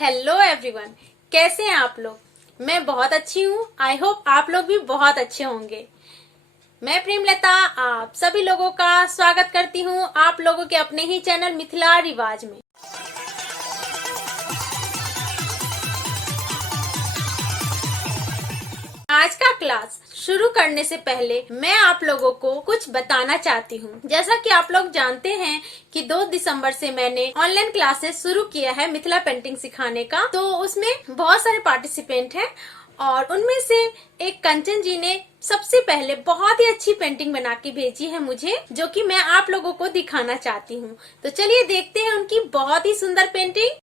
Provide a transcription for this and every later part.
Hello everyone, कैसे हैं आप लोग। मैं बहुत अच्छी हूँ। आई होप आप लोग भी बहुत अच्छे होंगे। मैं प्रेमलता आप सभी लोगों का स्वागत करती हूँ आप लोगों के अपने ही चैनल मिथिला रिवाज में। आज का क्लास शुरू करने से पहले मैं आप लोगों को कुछ बताना चाहती हूँ। जैसा कि आप लोग जानते हैं कि 2 दिसंबर से मैंने ऑनलाइन क्लासेस शुरू किया है मिथिला पेंटिंग सिखाने का। तो उसमें बहुत सारे पार्टिसिपेंट हैं और उनमें से एक कंचन जी ने सबसे पहले बहुत ही अच्छी पेंटिंग बना के भेजी है मुझे, जो कि मैं आप लोगों को दिखाना चाहती हूँ। तो चलिए देखते हैं उनकी बहुत ही सुंदर पेंटिंग।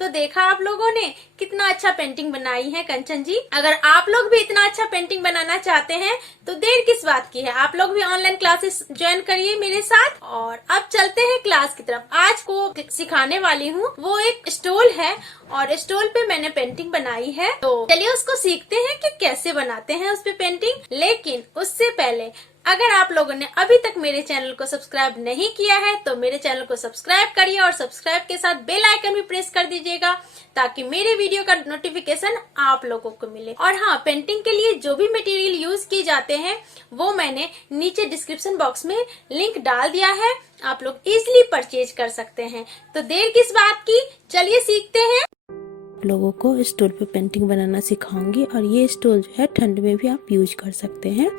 तो देखा आप लोगों ने कितना अच्छा पेंटिंग बनाई है कंचन जी। अगर आप लोग भी इतना अच्छा पेंटिंग बनाना चाहते हैं तो देर किस बात की है, आप लोग भी ऑनलाइन क्लासेस ज्वाइन करिए मेरे साथ। और अब चलते हैं क्लास की तरफ। आज को सिखाने वाली हूँ वो एक स्टोल है और स्टोल पे मैंने पेंटिंग बनाई है। तो चलिए उसको सीखते हैं कि कैसे बनाते हैं उस पे पेंटिंग। लेकिन उससे पहले अगर आप लोगों ने अभी तक मेरे चैनल को सब्सक्राइब नहीं किया है तो मेरे चैनल को सब्सक्राइब करिए और सब्सक्राइब के साथ बेल आइकन भी प्रेस कर दीजिएगा ताकि मेरे वीडियो का नोटिफिकेशन आप लोगों को मिले। और हाँ, पेंटिंग के लिए जो भी मटेरियल यूज किए जाते हैं वो मैंने नीचे डिस्क्रिप्शन बॉक्स में लिंक डाल दिया है, आप लोग इजिली परचेज कर सकते हैं। तो देर किस बात की, चलिए सीखते हैं। लोगों को स्टोल पे पेंटिंग बनाना सिखाऊंगी और ये स्टोल जो है ठंड में भी आप यूज कर सकते हैं।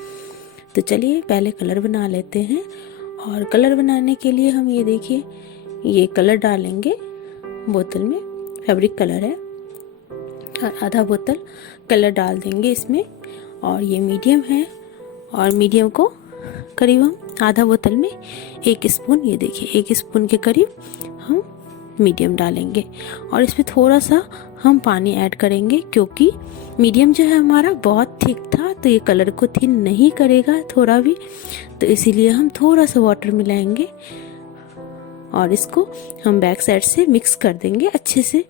तो चलिए पहले कलर बना लेते हैं। और कलर बनाने के लिए हम ये देखिए ये कलर डालेंगे बोतल में, फैब्रिक कलर है और आधा बोतल कलर डाल देंगे इसमें। और ये मीडियम है और मीडियम को करीब हम आधा बोतल में 1 स्पून, ये देखिए 1 स्पून के करीब हम मीडियम डालेंगे। और इसमें थोड़ा सा हम पानी ऐड करेंगे क्योंकि मीडियम जो है हमारा बहुत थिक था तो ये कलर को थिन नहीं करेगा थोड़ा भी, तो इसीलिए हम थोड़ा सा वाटर मिलाएंगे और इसको हम बैक साइड से मिक्स कर देंगे, अच्छे से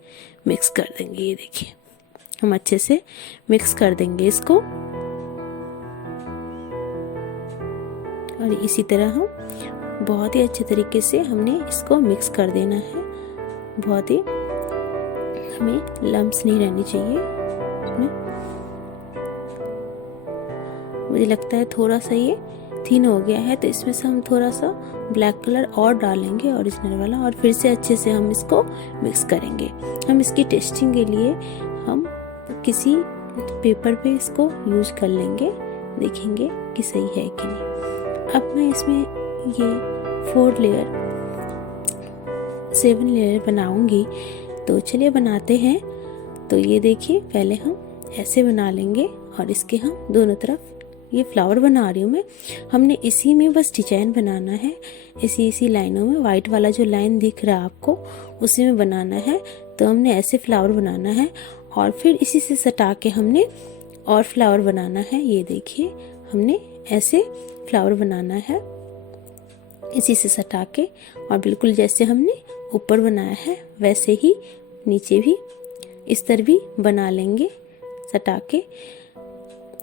मिक्स कर देंगे। ये देखिए हम अच्छे से मिक्स कर देंगे इसको। और इसी तरह हम बहुत ही अच्छे तरीके से हमने इसको मिक्स कर देना है। बहुत ही हमें लम्स नहीं रहनी चाहिए इसमें। मुझे लगता है थोड़ा सा ये थिन हो गया है तो इसमें से हम थोड़ा सा ब्लैक कलर और डालेंगे ओरिजिनल वाला और फिर से अच्छे से हम इसको मिक्स करेंगे। हम इसकी टेस्टिंग के लिए हम किसी पेपर पे इसको यूज कर लेंगे, देखेंगे कि सही है कि नहीं। अब मैं इसमें ये 7 लेयर बनाऊंगी, तो चलिए बनाते हैं। तो ये देखिए पहले हम ऐसे बना लेंगे और इसके हम दोनों तरफ ये फ्लावर बना रही हूँ मैं। हमने इसी में बस डिजाइन बनाना है, इसी लाइनों में वाइट वाला जो लाइन दिख रहा है आपको उसी में बनाना है। तो हमने ऐसे फ्लावर बनाना है और फिर इसी से सटा के हमने और फ्लावर बनाना है। ये देखिए हमने ऐसे फ्लावर बनाना है इसी से सटा के, और बिल्कुल जैसे हमने ऊपर बनाया है वैसे ही नीचे भी इस तरह भी बना लेंगे सटा के।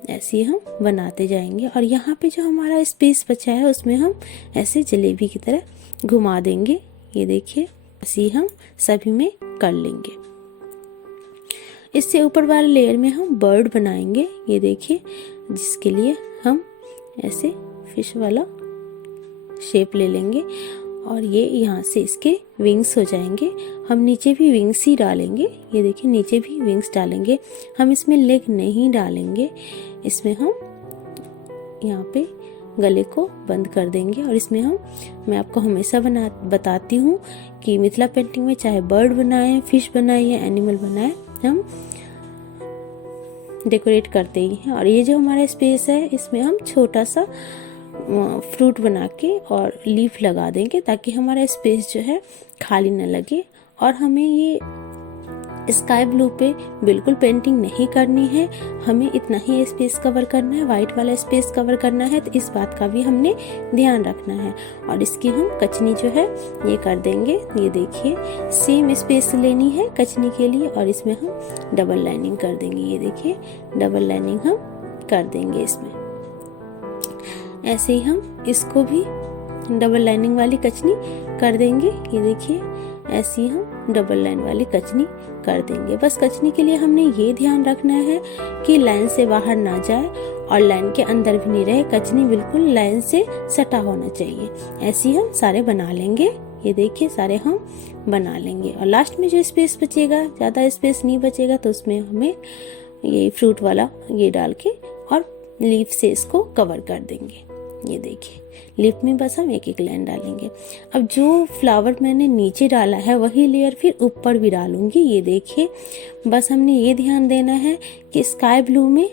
ऐसे ही हम बनाते जाएंगे और यहाँ पे जो हमारा स्पेस बचा है उसमें हम ऐसे जलेबी की तरह घुमा देंगे। ये देखिए ऐसे ही हम सभी में कर लेंगे। इससे ऊपर वाले लेयर में हम बर्ड बनाएंगे, ये देखिए, जिसके लिए हम ऐसे फिश वाला शेप ले लेंगे और ये यहाँ से इसके विंग्स हो जाएंगे। हम नीचे भी विंग्स ही डालेंगे, ये देखिए नीचे भी विंग्स डालेंगे। हम इसमें लेग नहीं डालेंगे, इसमें हम यहाँ पे गले को बंद कर देंगे। और इसमें मैं आपको हमेशा बताती हूँ कि मिथिला पेंटिंग में चाहे बर्ड बनाए, फिश बनाए या एनिमल बनाए, हम डेकोरेट करते ही हैं। और ये जो हमारा स्पेस है इसमें हम छोटा सा फ्रूट बना के और लीफ लगा देंगे ताकि हमारा स्पेस जो है खाली न लगे। और हमें ये स्काई ब्लू पे बिल्कुल पेंटिंग नहीं करनी है, हमें इतना ही स्पेस कवर करना है, व्हाइट वाला स्पेस कवर करना है, तो इस बात का भी हमने ध्यान रखना है। और इसकी हम कचनी जो है ये कर देंगे। ये देखिए सेम स्पेस लेनी है कचनी के लिए और इसमें हम डबल लाइनिंग कर देंगे। ये देखिए डबल लाइनिंग हम कर देंगे इसमें। ऐसे ही हम इसको भी डबल लाइनिंग वाली कचनी कर देंगे। ये देखिए ऐसी हम डबल लाइन वाली कचनी कर देंगे। बस कचनी के लिए हमने ये ध्यान रखना है कि लाइन से बाहर ना जाए और लाइन के अंदर भी नहीं रहे, कचनी बिल्कुल लाइन से सटा होना चाहिए। ऐसे हम सारे बना लेंगे। ये देखिए सारे हम बना लेंगे और लास्ट में जो स्पेस बचेगा, ज्यादा स्पेस नहीं बचेगा, तो उसमें हमें ये फ्रूट वाला ये डाल के और लीफ से इसको कवर कर देंगे। ये देखिए लीफ में बस हम एक एक लाइन डालेंगे। अब जो फ्लावर मैंने नीचे डाला है वही लेयर फिर ऊपर भी डालूंगी। ये देखिए बस हमने ये ध्यान देना है कि स्काई ब्लू में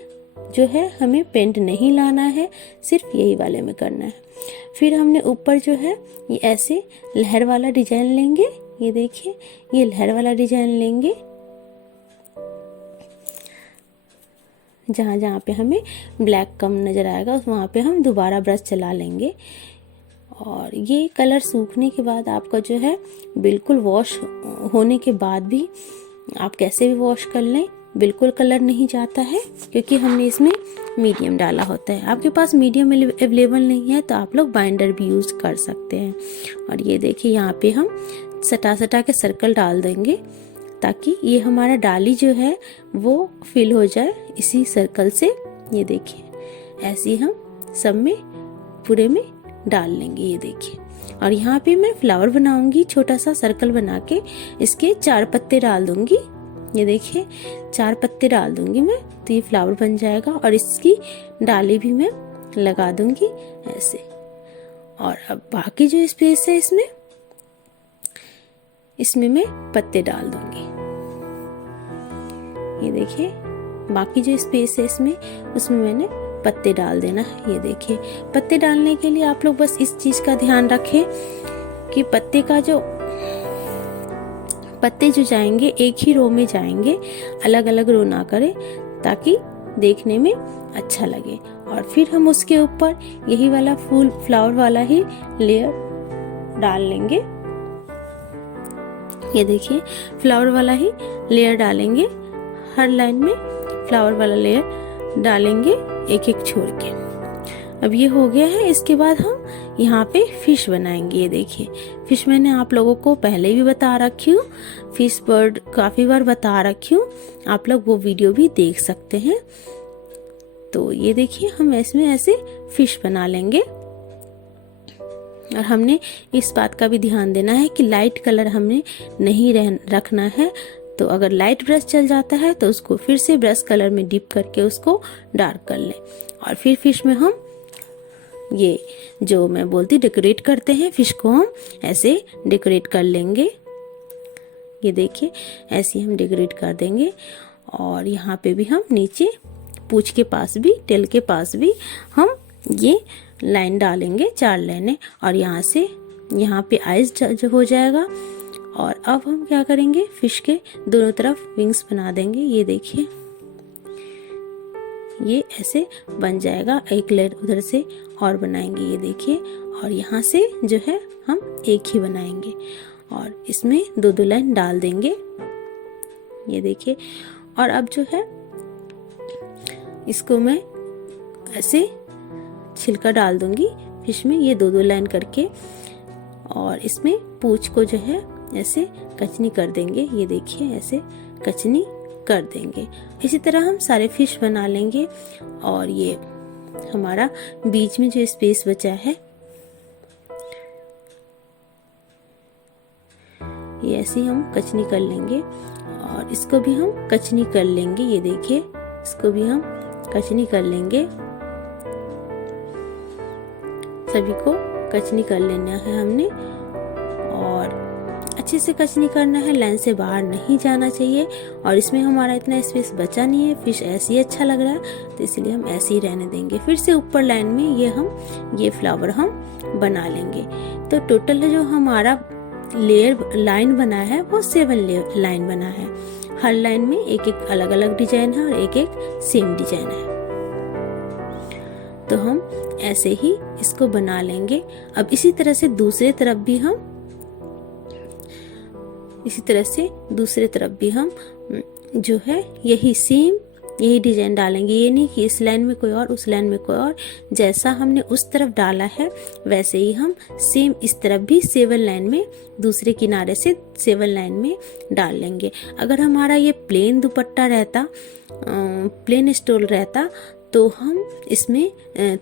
जो है हमें पेंट नहीं लाना है, सिर्फ यही वाले में करना है। फिर हमने ऊपर जो है ये ऐसे लहर वाला डिजाइन लेंगे। ये देखिए ये लहर वाला डिजाइन लेंगे, जहाँ जहाँ पे हमें ब्लैक कम नज़र आएगा वहाँ पे हम दोबारा ब्रश चला लेंगे। और ये कलर सूखने के बाद आपका जो है बिल्कुल वॉश होने के बाद भी आप कैसे भी वॉश कर लें, बिल्कुल कलर नहीं जाता है, क्योंकि हमने इसमें मीडियम डाला होता है। आपके पास मीडियम अवेलेबल नहीं है तो आप लोग बाइंडर भी यूज़ कर सकते हैं। और ये देखिए यहाँ पे हम सटा सटा के सर्कल डाल देंगे ताकि ये हमारा डाली जो है वो फिल हो जाए इसी सर्कल से। ये देखिए ऐसे हम सब में पूरे में डाल लेंगे। ये देखिए और यहाँ पे मैं फ्लावर बनाऊंगी, छोटा सा सर्कल बना के इसके 4 पत्ते डाल दूंगी। ये देखिए 4 पत्ते डाल दूंगी मैं, तो ये फ्लावर बन जाएगा और इसकी डाली भी मैं लगा दूंगी ऐसे। और अब बाकी जो स्पेस है इसमें मैं पत्ते डाल दूंगी। ये देखिए बाकी जो स्पेस है उसमें मैंने पत्ते डाल देना है। ये देखिए पत्ते डालने के लिए आप लोग बस इस चीज का ध्यान रखें कि पत्ते जो जाएंगे एक ही रो में जाएंगे, अलग अलग रो ना करें ताकि देखने में अच्छा लगे। और फिर हम उसके ऊपर यही वाला फूल फ्लावर वाला ही लेयर डाल लेंगे। ये देखिए फ्लावर वाला ही लेयर डालेंगे, हर लाइन में फ्लावर वाला लेयर डालेंगे एक एक छोड़ के। अब ये हो गया है। इसके बाद हम यहाँ पे फिश बनाएंगे। ये देखिए फिश मैंने आप लोगों को पहले भी बता रखी हूँ, फिश बर्ड काफी बार बता रखी हूँ, आप लोग वो वीडियो भी देख सकते हैं। तो ये देखिए हम इसमें ऐसे फिश बना लेंगे। और हमने इस बात का भी ध्यान देना है कि लाइट कलर हमने नहीं रखना है, तो अगर लाइट ब्रश चल जाता है तो उसको फिर से ब्रश कलर में डिप करके उसको डार्क कर लें। और फिर फिश में हम ये जो मैं बोलती डेकोरेट करते हैं, फिश को हम ऐसे डेकोरेट कर लेंगे। ये देखिए ऐसे हम डेकोरेट कर देंगे। और यहाँ पे भी हम नीचे पूंछ के पास भी, टेल के पास भी हम ये लाइन डालेंगे, 4 लाइनें। और यहाँ से यहाँ पे आइज जो हो जाएगा। और अब हम क्या करेंगे, फिश के दोनों तरफ विंग्स बना देंगे। ये देखिए ये ऐसे बन जाएगा। एक लेयर उधर से और बनाएंगे। ये देखिए और यहाँ से जो है हम एक ही बनाएंगे और इसमें 2-2 लाइन डाल देंगे। ये देखिए और अब जो है इसको मैं ऐसे छिलका डाल दूंगी फिश में, ये 2-2 लाइन करके। और इसमें पूंछ को जो है ऐसे कचनी कर देंगे। ये देखिए ऐसे कचनी कर देंगे। इसी तरह हम सारे फिश बना लेंगे। और ये हमारा बीच में जो स्पेस बचा है ये ऐसे हम कचनी कर लेंगे। और इसको भी हम कचनी कर लेंगे। ये देखिए इसको भी हम कचनी कर लेंगे। सभी को कचनी कर लेना है हमने और अच्छे से कचनी करना है, लाइन से बाहर नहीं जाना चाहिए। और इसमें हमारा इतना स्पेस बचा नहीं है, फिश ऐसे ही अच्छा लग रहा है तो इसलिए हम ऐसे ही रहने देंगे। फिर से ऊपर लाइन में ये फ्लावर हम बना लेंगे। तो टोटल जो हमारा लेयर लाइन बना है वो 7 लाइन बना है। हर लाइन में एक एक अलग अलग डिजाइन है और एक एक सेम डिजाइन है। तो हम ऐसे ही इसको बना लेंगे। अब इसी तरह से दूसरे तरफ भी हम जो है यही डिजाइन डालेंगे। ये नहीं कि इस लाइन में कोई और उस लाइन में कोई और, जैसा हमने उस तरफ डाला है वैसे ही हम सेम इस तरफ भी 7 लाइन में दूसरे किनारे से 7 लाइन में डाल लेंगे। अगर हमारा ये प्लेन दुपट्टा रहता, प्लेन स्टोल रहता तो हम इसमें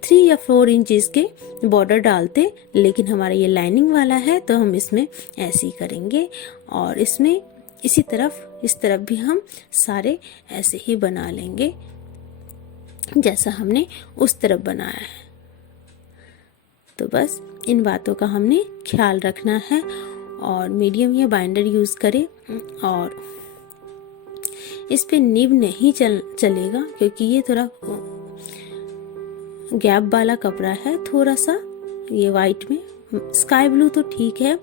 3 या 4 इंचेस के बॉर्डर डालते, लेकिन हमारा ये लाइनिंग वाला है तो हम इसमें ऐसे ही करेंगे। और इसमें इस तरफ भी हम सारे ऐसे ही बना लेंगे जैसा हमने उस तरफ बनाया है। तो बस इन बातों का हमने ख्याल रखना है और मीडियम या बाइंडर यूज करें। और इस पे निब नहीं चलेगा क्योंकि ये थोड़ा गैप वाला कपड़ा है, थोड़ा सा ये वाइट में, स्काई ब्लू तो ठीक है।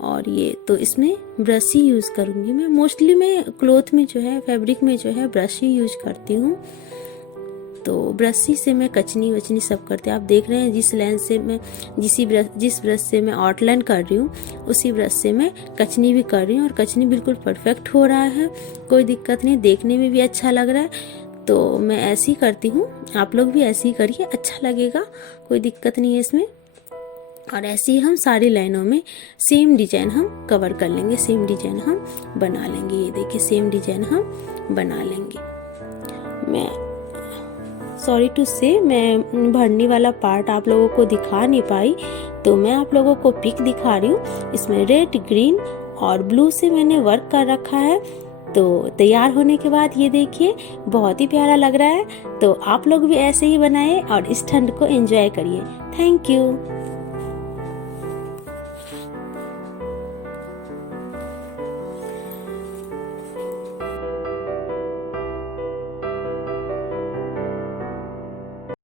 और ये तो इसमें ब्रश ही यूज करूंगी मैं। मोस्टली मैं क्लॉथ में जो है, फैब्रिक में जो है ब्रश ही यूज करती हूँ। तो ब्रश ही से मैं कचनी वचनी सब करते हैं। आप देख रहे हैं जिस लाइन से मैं जिस ब्रश से मैं आउटलाइन कर रही हूँ उसी ब्रश से मैं कचनी भी कर रही हूँ और कचनी बिल्कुल परफेक्ट हो रहा है, कोई दिक्कत नहीं, देखने में भी अच्छा लग रहा है। तो मैं ऐसे ही करती हूँ, आप लोग भी ऐसे ही करिए, अच्छा लगेगा, कोई दिक्कत नहीं है इसमें। और ऐसे ही हम सारी लाइनों में सेम डिजाइन हम कवर कर लेंगे, सेम डिजाइन हम बना लेंगे। ये देखिए सेम डिजाइन हम बना लेंगे। मैं सॉरी टू से मैं भरनी वाला पार्ट आप लोगों को दिखा नहीं पाई, तो मैं आप लोगों को पिक दिखा रही हूँ। इसमें रेड, ग्रीन और ब्लू से मैंने वर्क कर रखा है। तो तैयार होने के बाद ये देखिए बहुत ही प्यारा लग रहा है। तो आप लोग भी ऐसे ही बनाएं और इस ठंड को एंजॉय करिए। Thank you.